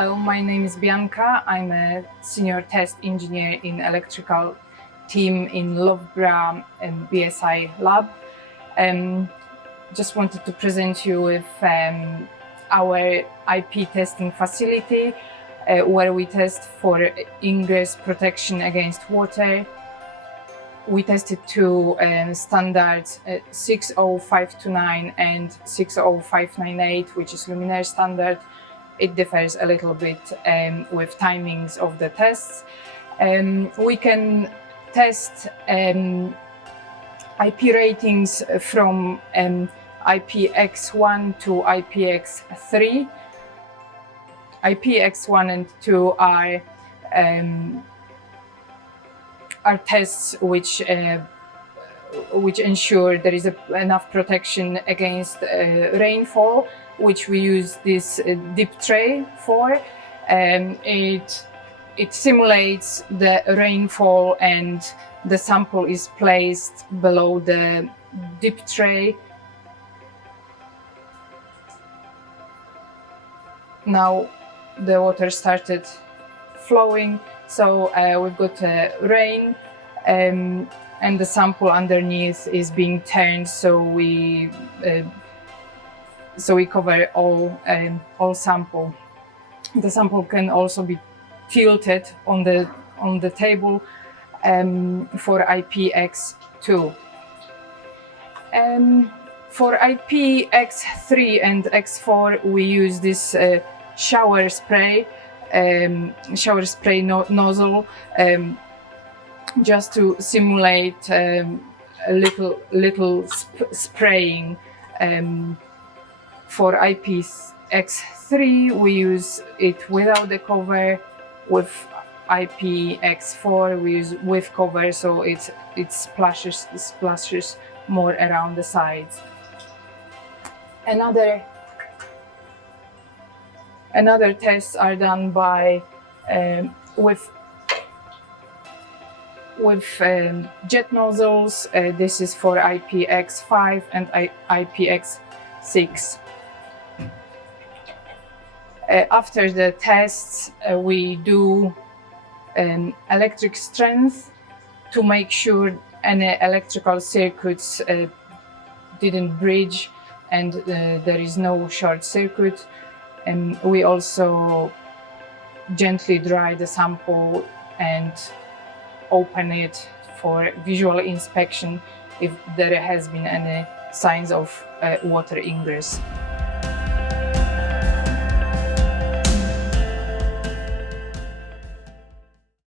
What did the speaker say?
Hello, my name is Bianca. I'm a senior test engineer in electrical team in Loughborough BSI lab. Just wanted to present you with our IP testing facility where we test for ingress protection against water. We tested two standards, 60529 and 60598, which is luminaire standard. It differs a little bit with timings of the tests. We can test IP ratings from IPX1 to IPX3. IPX1 and 2 are tests which ensure there is enough protection against rainfall, which we use this dip tray for. It simulates the rainfall and the sample is placed below the dip tray. Now the water started flowing, so we've got rain and the sample underneath is being turned, so we cover all sample. The sample can also be tilted on the table for IPX2. For IPX3 and X4 we use this shower spray nozzle just to simulate a little spraying. For IPX3 we use it without the cover. With IPX4 we use with cover, so it splashes more around the sides. Another tests are done by with jet nozzles. This is for IPX5 and IPX6. After the tests, we do electric strength to make sure any electrical circuits didn't bridge and there is no short circuit. And we also gently dry the sample and open it for visual inspection if there has been any signs of water ingress.